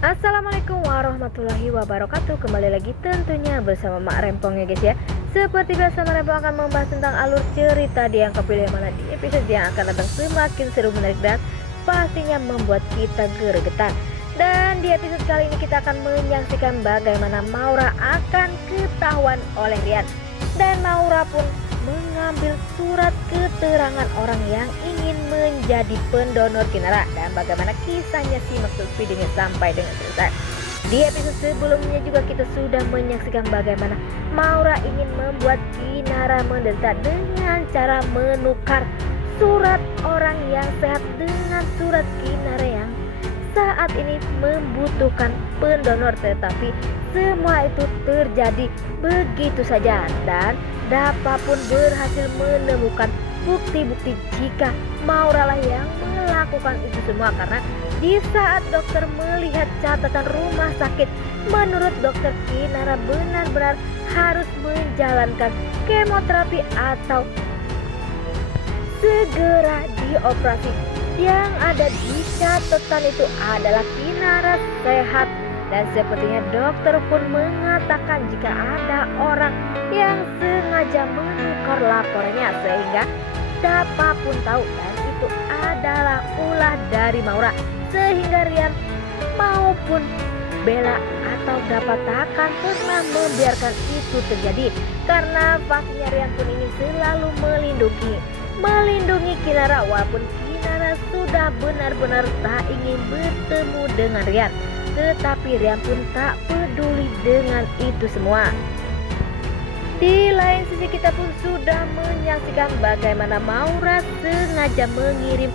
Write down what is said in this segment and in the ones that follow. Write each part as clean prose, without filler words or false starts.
Assalamualaikum warahmatullahi wabarakatuh. Kembali lagi tentunya bersama Mak Rempong ya guys ya. Seperti biasa Mak Rempong akan membahas tentang alur cerita di yang kepilih, mana di episode yang akan datang semakin seru, menarik dan pastinya membuat kita gregetan. Dan di episode kali ini kita akan menyaksikan bagaimana Maura akan ketahuan oleh Rian. Dan Maura pun mengambil surat keterangan orang yang ingin menjadi pendonor Kinara, dan bagaimana kisahnya simak terus videonya sampai dengan selesai. Di episode sebelumnya juga kita sudah menyaksikan bagaimana Maura ingin membuat Kinara menderita dengan cara menukar surat orang yang sehat dengan surat Kinara yang saat ini membutuhkan pendonor, tetapi semua itu terjadi begitu saja dan Dapa pun berhasil menemukan bukti-bukti jika Maura lah yang melakukan itu semua, karena di saat dokter melihat catatan rumah sakit, menurut dokter Kinara benar-benar harus menjalankan kemoterapi atau segera dioperasi. Yang ada di catatan itu adalah Kinara sehat, dan sepertinya dokter pun mengatakan jika ada orang yang sengaja menukar laporannya, sehingga Dapa pun tahu dan itu adalah ulah dari Maura, sehingga Rian maupun Bella atau Dapa takkan pernah membiarkan itu terjadi, karena pastinya Rian pun ini selalu melindungi Kinara, walaupun Kinara sudah benar-benar tak ingin bertemu dengan Rian. Tetapi Rian pun tak peduli dengan itu semua. Di lain sisi kita pun sudah menyaksikan bagaimana Maura sengaja mengirim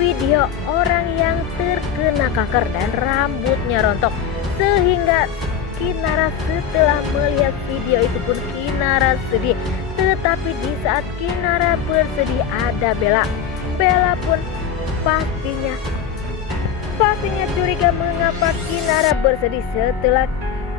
video orang yang terkena kanker dan rambutnya rontok, sehingga Kinara setelah melihat video itu pun Kinara sedih. Tetapi di saat Kinara bersedih ada Bella. Bella pun pastinya curiga mengapa Kinara bersedih setelah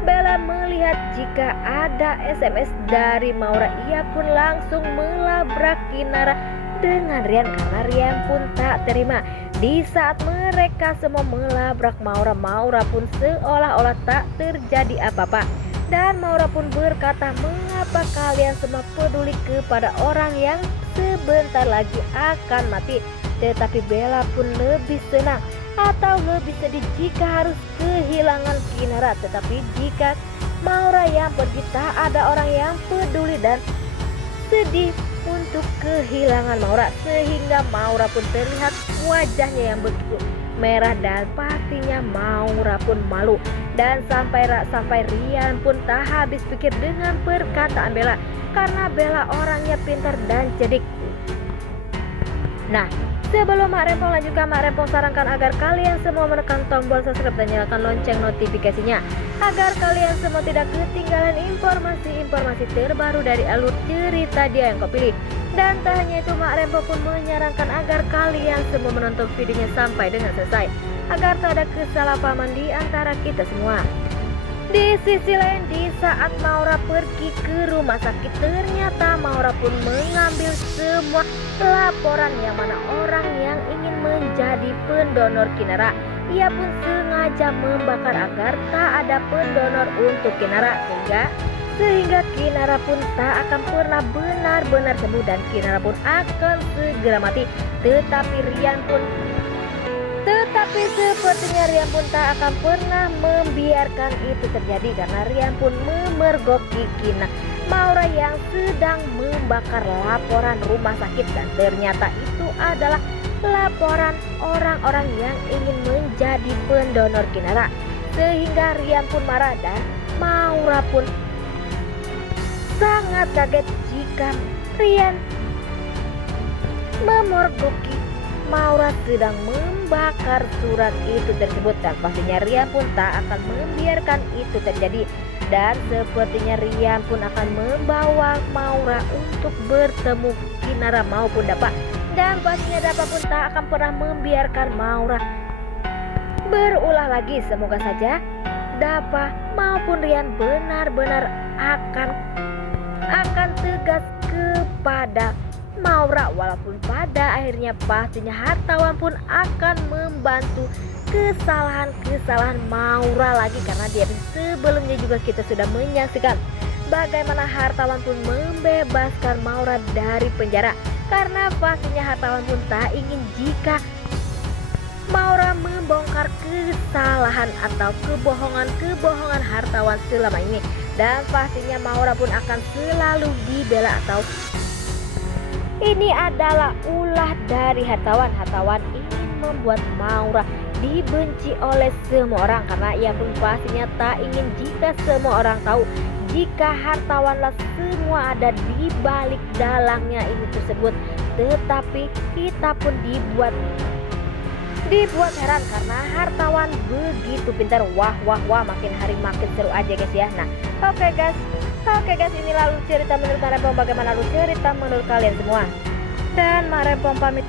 Bella melihat jika ada SMS dari Maura. Ia pun langsung melabrak Kinara dengan Rian, karena Rian pun tak terima. Di saat mereka semua melabrak Maura, Maura pun seolah-olah tak terjadi apa-apa. Dan Maura pun berkata, mengapa kalian semua peduli kepada orang yang sebentar lagi akan mati. Tetapi Bella pun lebih senang atau lebih sedih jika harus kehilangan Kinara. Tetapi jika Maura yang pergi, tak ada orang yang peduli dan sedih untuk kehilangan Maura, sehingga Maura pun terlihat wajahnya yang begitu merah, dan pastinya Maura pun malu. Dan sampai Rian pun tak habis pikir dengan perkataan Bella, karena Bella orangnya pintar dan cerdik. Nah, sebelum Mak Rempong lanjutkan, Mak Rempong sarankan agar kalian semua menekan tombol subscribe dan nyalakan lonceng notifikasinya, agar kalian semua tidak ketinggalan informasi-informasi terbaru dari alur cerita Dia Yang Kau Pilih. Dan tak hanya itu, Mak Rempong pun menyarankan agar kalian semua menonton videonya sampai dengan selesai, agar tak ada kesalahpahaman di antara kita semua. Di sisi lain, di saat Maura pergi ke rumah sakit, ternyata Maura pun mengambil semua laporan yang mana orang yang ingin menjadi pendonor Kinara. Ia pun sengaja membakar agar tak ada pendonor untuk Kinara, sehingga Kinara pun tak akan pernah benar-benar sembuh dan Kinara pun akan segera mati. Tetapi sepertinya Rian pun tak akan pernah membiarkan itu terjadi, karena Rian pun memergoki Maura yang sedang membakar laporan rumah sakit, dan ternyata itu adalah laporan orang-orang yang ingin menjadi pendonor Kinara, sehingga Rian pun marah dan Maura pun sangat kaget jika Rian memergoki Maura sedang membakar surat itu tersebut, dan pastinya Rian pun tak akan membiarkan itu terjadi. Dan sepertinya Rian pun akan membawa Maura untuk bertemu Kinara maupun Dapa, dan pastinya Dapa pun tak akan pernah membiarkan Maura berulah lagi. Semoga saja Dapa maupun Rian benar-benar akan tegas kepada Maura, walaupun pada akhirnya pastinya hartawan pun akan membantu kesalahan-kesalahan Maura lagi, karena di episode sebelumnya juga kita sudah menyaksikan bagaimana hartawan pun membebaskan Maura dari penjara, karena pastinya hartawan pun tak ingin jika Maura membongkar kesalahan atau kebohongan hartawan selama ini, dan pastinya Maura pun akan selalu dibela atau ini adalah ulah dari hartawan. Hartawan ingin membuat Maura dibenci oleh semua orang, karena ia pun pastinya tak ingin jika semua orang tahu jika hartawanlah semua ada di balik dalangnya ini tersebut. Tetapi kita pun dibuat heran karena hartawan begitu pintar. Wah, makin hari makin seru aja guys ya. Nah, oke guys, ini lalu cerita menurut Marepom. Bagaimana lalu cerita menurut kalian semua? Dan Marepom pamit